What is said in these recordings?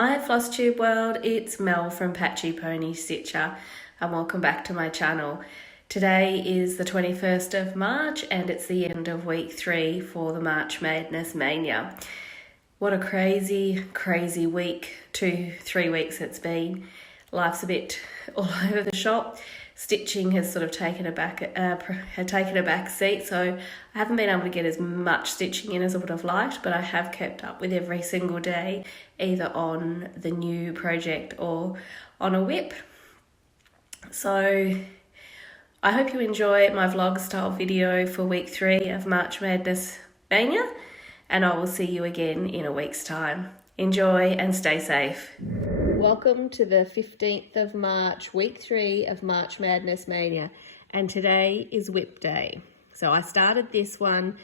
Hi Flosstube world, it's Mel from Patchy Pony Stitcher and welcome back to my channel. Today is the 21st of March and it's the end of week 3 for the March Madness Mania. What a crazy week, 2-3 weeks it's been. Life's a bit all over the shop. Stitching has sort of taken a back seat, so I haven't been able to get as much stitching in as I would have liked, but I have kept up with every single day, either on the new project or on a whip. So I hope you enjoy my vlog style video for week 3 of March Madness Mania, and I will see you again in a week's time. Enjoy and stay safe. Welcome to the 15th of March, week 3 of March Madness Mania, and today is Whip Day. So I started this one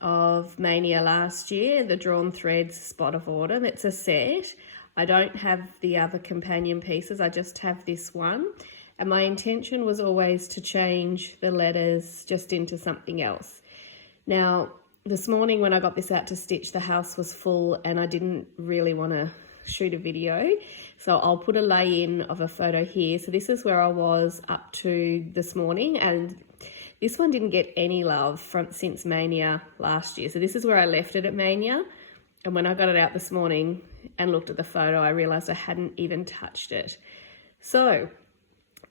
of Mania last year, the Drawn Threads Spot of Autumn. It's a set. I don't have the other companion pieces, I just have this one. And my intention was always to change the letters just into something else. Now, this morning when I got this out to stitch, the house was full and I didn't really want to shoot a video. So I'll put a lay-in of a photo here. So this is where I was up to this morning, and this one didn't get any love since Mania last year. So this is where I left it at Mania. And when I got it out this morning and looked at the photo, I realized I hadn't even touched it. So,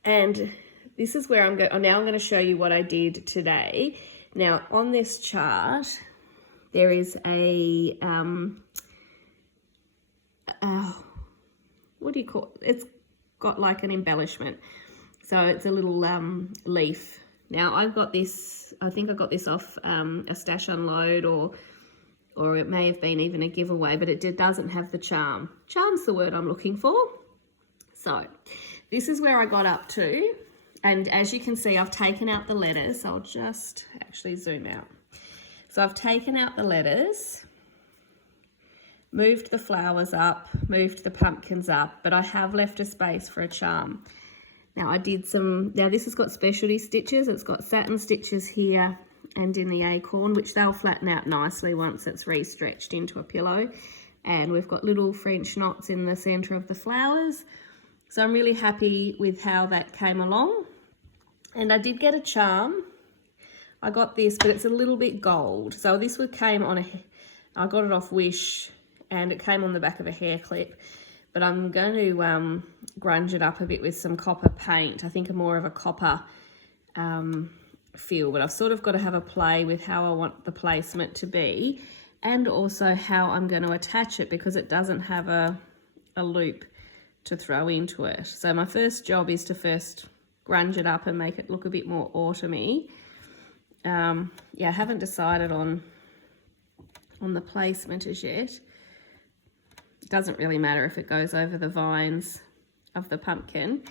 and this is where I'm going to show you what I did today. Now on this chart, there is a, what do you call it? It's got like an embellishment. So it's a little leaf. Now I've got this, I think I got this off a stash unload or it may have been even a giveaway, but it doesn't have the charm. Charm's the word I'm looking for. So this is where I got up to. And as you can see, I've taken out the letters. So I'll just actually zoom out. So I've taken out the letters, moved the flowers up, moved the pumpkins up, but I have left a space for a charm. Now this has got specialty stitches. It's got satin stitches here and in the acorn, which they'll flatten out nicely once it's re-stretched into a pillow. And we've got little French knots in the center of the flowers. So I'm really happy with how that came along. And I did get a charm. I got this, but it's a little bit gold. So this one came on I got it off Wish, and it came on the back of a hair clip. But I'm going to grunge it up a bit with some copper paint. I think more of a copper feel, but I've sort of got to have a play with how I want the placement to be, and also how I'm going to attach it, because it doesn't have a loop to throw into it. So my first job is to first grunge it up and make it look a bit more autumny. Yeah, I haven't decided on the placement as yet. It doesn't really matter if it goes over the vines of the pumpkin.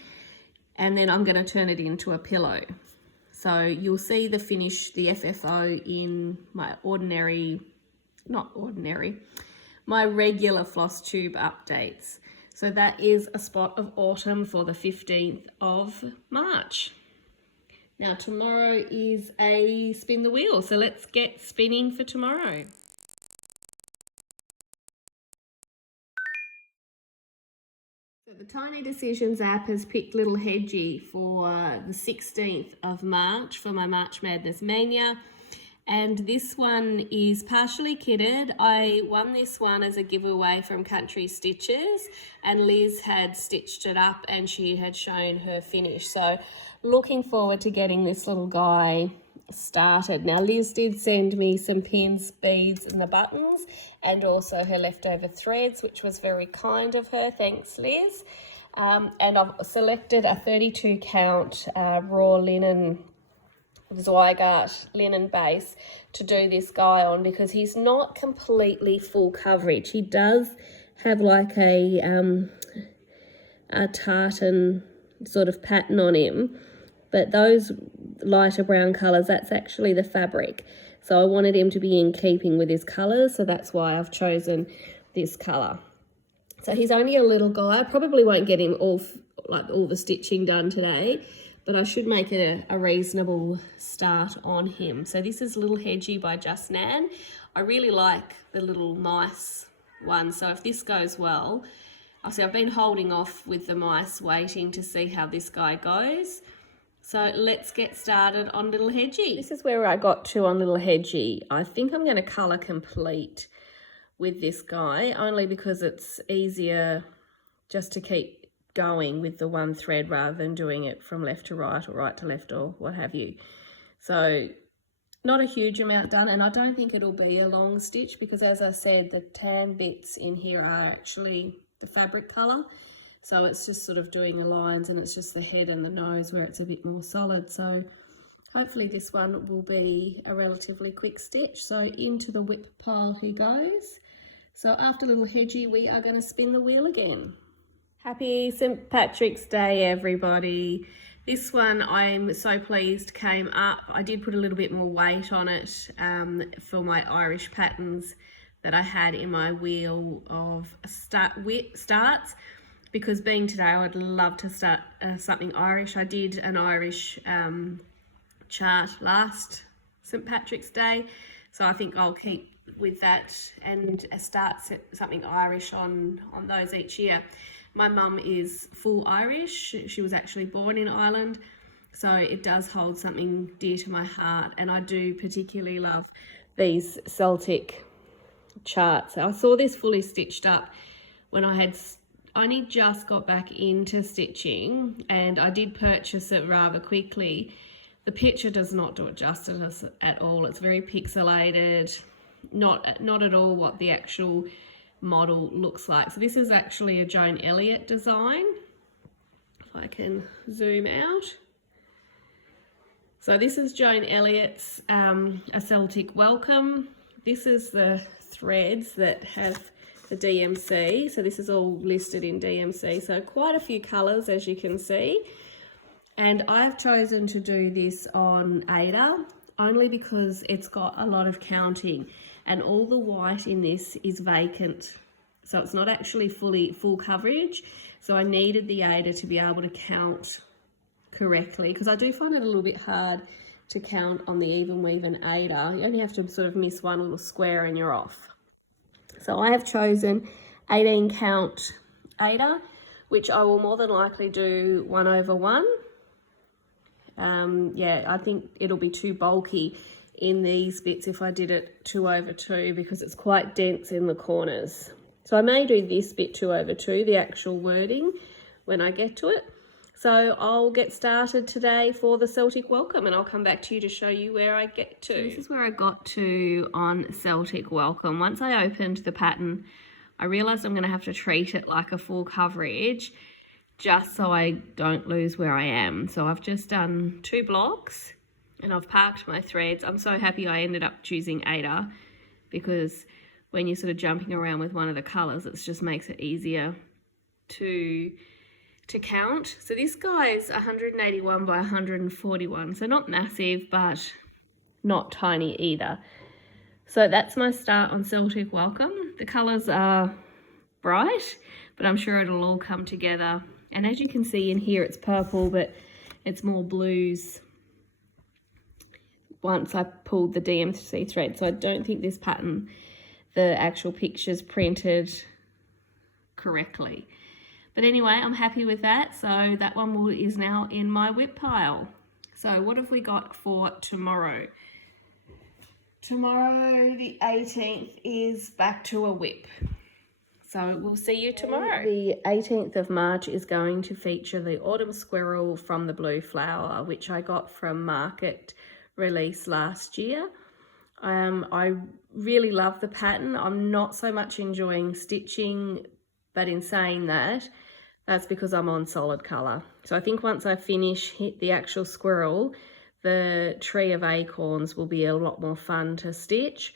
And then I'm going to turn it into a pillow. So you'll see the finish, the FFO, in my my regular Flosstube updates. So that is a spot of autumn for the 15th of March. Now tomorrow is a spin the wheel, so let's get spinning for tomorrow. So the Tiny Decisions app has picked little Hedgie for the 16th of March for my March Madness Mania. And this one is partially kitted. I won this one as a giveaway from Country Stitches, and Liz had stitched it up and she had shown her finish. So looking forward to getting this little guy started. Now Liz did send me some pins, beads and the buttons, and also her leftover threads, which was very kind of her. Thanks, Liz. And I've selected a 32 count raw linen Zweigart linen base to do this guy on, because he's not completely full coverage. He does have like a tartan sort of pattern on him, but those lighter brown colours, that's actually the fabric. So I wanted him to be in keeping with his colours, so that's why I've chosen this colour. So he's only a little guy. I probably won't get him all the stitching done today, but I should make it a reasonable start on him. So this is Little Hedgie by Just Nan. I really like the little mice one, so if this goes well, see, I've been holding off with the mice, waiting to see how this guy goes. So let's get started on little Hedgie. This is where I got to on little Hedgie. I think I'm going to colour complete with this guy, only because it's easier just to keep going with the one thread rather than doing it from left to right or right to left or what have you. So not a huge amount done, and I don't think it'll be a long stitch because, as I said, the tan bits in here are actually the fabric colour. So it's just sort of doing the lines, and it's just the head and the nose where it's a bit more solid. So hopefully this one will be a relatively quick stitch. So into the whip pile he goes. So after little Hedgie, we are going to spin the wheel again. Happy St. Patrick's Day, everybody. This one I'm so pleased came up. I did put a little bit more weight on it for my Irish patterns that I had in my wheel of starts, because being today I'd love to start something Irish. I did an Irish chart last St. Patrick's Day, so I think I'll keep with that and start something Irish on those each year. My mum is full Irish. She was actually born in Ireland, so it does hold something dear to my heart, and I do particularly love these Celtic charts. I saw this fully stitched up when I had only just got back into stitching, and I did purchase it rather quickly. The picture does not do it justice at all. It's very pixelated, not at all what the actual model looks like. So this is actually a Joan Elliott design, if I can zoom out. So this is Joan Elliott's A Celtic Welcome. This is the threads that have the DMC, so this is all listed in DMC, so quite a few colours as you can see. And I've chosen to do this on Ada only because it's got a lot of counting, and all the white in this is vacant, so it's not actually full coverage. So I needed the Ada to be able to count correctly, because I do find it a little bit hard to count on the even weave and Ada. You only have to sort of miss one little square and you're off. So I have chosen 18 count Ada, which I will more than likely do 1/1. Yeah, I think it'll be too bulky in these bits if I did it 2/2, because it's quite dense in the corners. So I may do this bit 2/2, the actual wording, when I get to it. So I'll get started today for the Celtic Welcome, and I'll come back to you to show you where I get to. So this is where I got to on Celtic Welcome. Once I opened the pattern, I realised I'm going to have to treat it like a full coverage just so I don't lose where I am. So I've just done 2 blocks and I've parked my threads. I'm so happy I ended up choosing Ada, because when you're sort of jumping around with one of the colours, it just makes it easier to count. So this guy is 181 by 141, so not massive but not tiny either. So that's my start on Celtic Welcome. The colours are bright, but I'm sure it'll all come together. And as you can see in here, it's purple, but it's more blues once I pulled the DMC thread. So I don't think this pattern, the actual picture's printed correctly. But anyway, I'm happy with that. So that one is now in my whip pile. So what have we got for tomorrow? Tomorrow, the 18th, is back to a whip. So we'll see you tomorrow. The 18th of March is going to feature the Autumn Squirrel from the Blue Flower, which I got from Market Release last year. I really love the pattern. I'm not so much enjoying stitching, but in saying that, that's because I'm on solid colour. So I think once I finish the actual squirrel, the tree of acorns will be a lot more fun to stitch.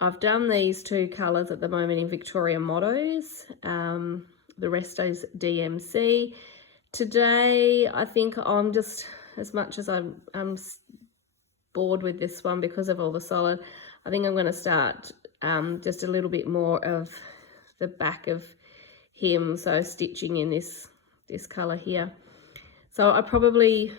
I've done these 2 colours at the moment in Victoria Mottos. The rest is DMC. Today, I think I'm just, as much as I'm bored with this one because of all the solid, I think I'm going to start just a little bit more of the back of him, so stitching in this colour here. So I probably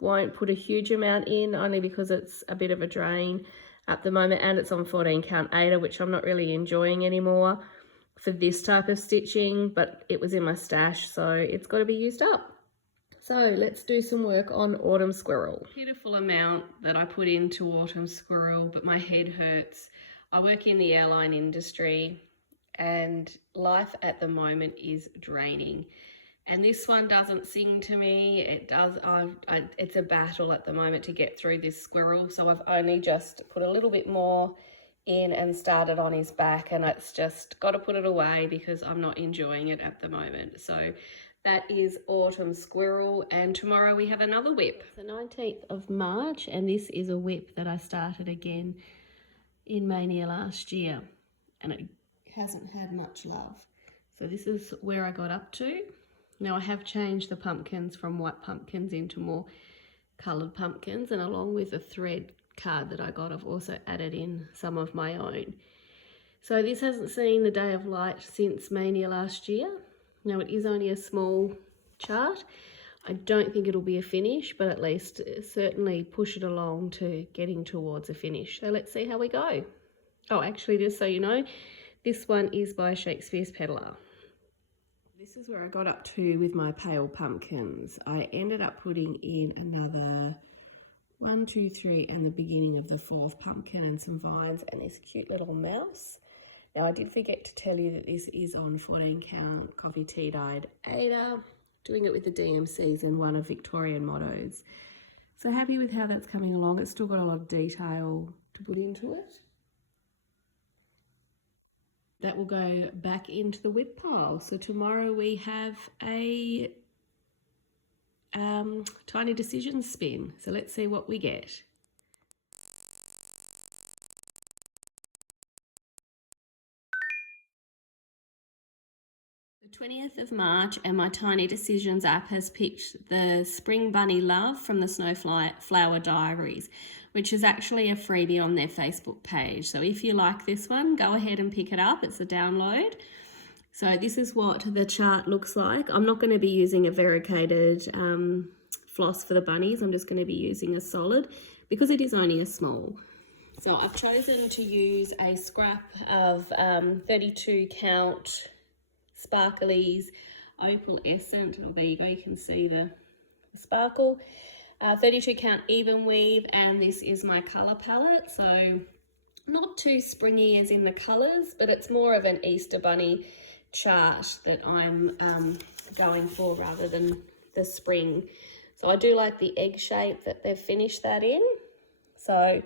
won't put a huge amount in, only because it's a bit of a drain at the moment, and it's on 14 count Ada, which I'm not really enjoying anymore. for this type of stitching, but it was in my stash, so it's got to be used up. So let's do some work on Autumn Squirrel. Beautiful amount that I put into Autumn Squirrel, but my head hurts. I work in the airline industry and life at the moment is draining. And this one doesn't sing to me. It does. It's a battle at the moment to get through this squirrel. So I've only just put a little bit more in and started on his back, and it's just got to put it away because I'm not enjoying it at the moment. So that is Autumn Squirrel, and tomorrow we have another whip. It's the 19th of March, and this is a whip that I started again in Mania last year, and it hasn't had much love. So this is where I got up to. Now I have changed the pumpkins from white pumpkins into more coloured pumpkins, and along with the thread card that I got, I've also added in some of my own. So this hasn't seen the day of light since Mania last year. Now it is only a small chart. I don't think it'll be a finish, but at least certainly push it along to getting towards a finish. So let's see how we go. Oh, actually, just so you know, this one is by Shakespeare's Peddler. This is where I got up to with my pale pumpkins. I ended up putting in another 1, 2, 3 and the beginning of the 4th pumpkin and some vines and this cute little mouse. Now I did forget to tell you that this is on 14 count coffee tea dyed Ada, doing it with the DMCs and one of Victorian mottos. So happy with how that's coming along. It's still got a lot of detail to put into it. That will go back into the whip pile. So tomorrow we have a tiny decision spin. So let's see what we get. The 20th of March, and my Tiny Decisions app has picked the Spring Bunny Love from the Snowflower Dairies, which is actually a freebie on their Facebook page. So if you like this one, go ahead and pick it up. It's a download. So this is what the chart looks like. I'm not going to be using a variegated floss for the bunnies. I'm just going to be using a solid because it is only a small. So I've chosen to use a scrap of 32 count Sparklies Opal Essence. Oh, there you go, you can see the sparkle. 32 count even weave, and this is my colour palette. So not too springy as in the colours, but it's more of an Easter Bunny chart that I'm going for rather than the spring. So I do like the egg shape that they've finished that in. So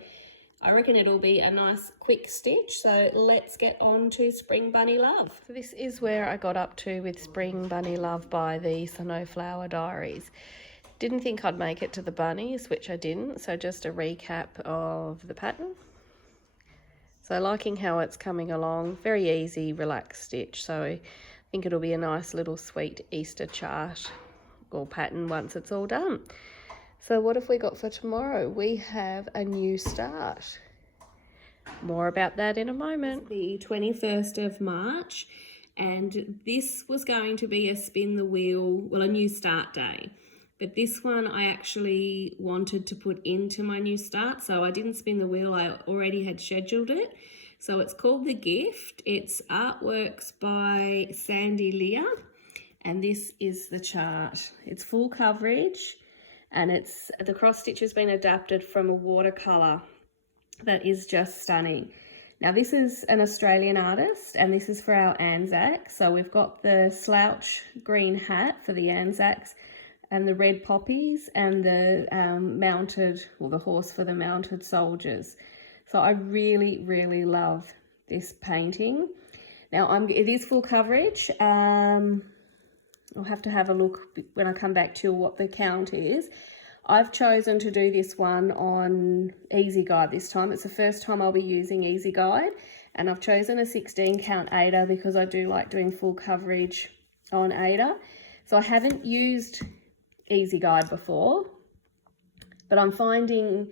I reckon it'll be a nice quick stitch. So let's get on to Spring Bunny Love. So this is where I got up to with Spring Bunny Love by the Snowflower Diaries. Didn't think I'd make it to the bunnies, which I didn't. So just a recap of the pattern. So liking how it's coming along, very easy, relaxed stitch. So I think it'll be a nice little sweet Easter chart or pattern once it's all done. So what have we got for tomorrow? We have a new start. More about that in a moment. The 21st of March, and this was going to be a spin the wheel, well, a new start day. But this one I actually wanted to put into my new start, so I didn't spin the wheel. I already had scheduled it. So it's called The Gift. It's artworks by Sandy Leah, and this is the chart. It's full coverage, and it's the cross stitch has been adapted from a watercolour that is just stunning. Now this is an Australian artist, and this is for our Anzacs. So we've got the slouch green hat for the Anzacs, and the red poppies, and the mounted, or the horse for the mounted soldiers. So I really, really love this painting. Now it is full coverage. I'll have to have a look when I come back to what the count is. I've chosen to do this one on Easy Guide this time. It's the first time I'll be using Easy Guide, and I've chosen a 16 count Ada because I do like doing full coverage on Ada. So I haven't used Easy Guide before, but I'm finding,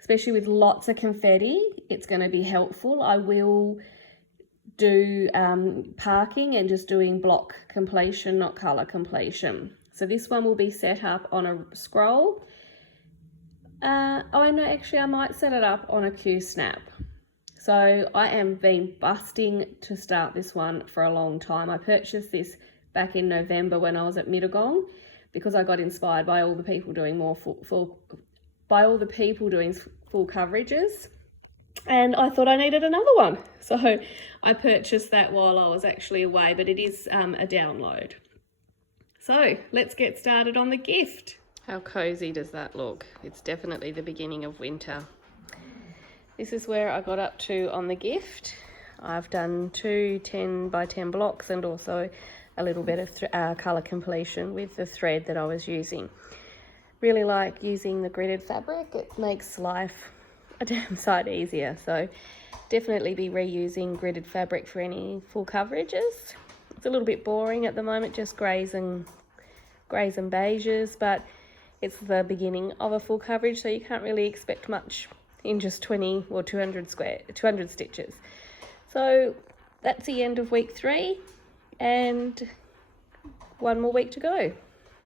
especially with lots of confetti, it's going to be helpful. I will do parking and just doing block completion, not colour completion. So this one will be set up on a scroll. Oh no, actually I might set it up on a Q snap. So I am been busting to start this one for a long time. I purchased this back in November when I was at Mittagong because I got inspired by all the people doing full coverages, and I thought I needed another one. So I purchased that while I was actually away, but it is a download. So let's get started on the gift. How cozy does that look? It's definitely the beginning of winter. This is where I got up to on the gift. I've done 2 10 by 10 blocks and also a little bit of colour completion with the thread that I was using. Really like using the gridded fabric. It makes life a damn sight easier. So definitely be reusing gridded fabric for any full coverages. It's a little bit boring at the moment, just greys and beiges, but it's the beginning of a full coverage, so you can't really expect much in just 20 or 200 stitches. So that's the end of week 3 and one more week to go.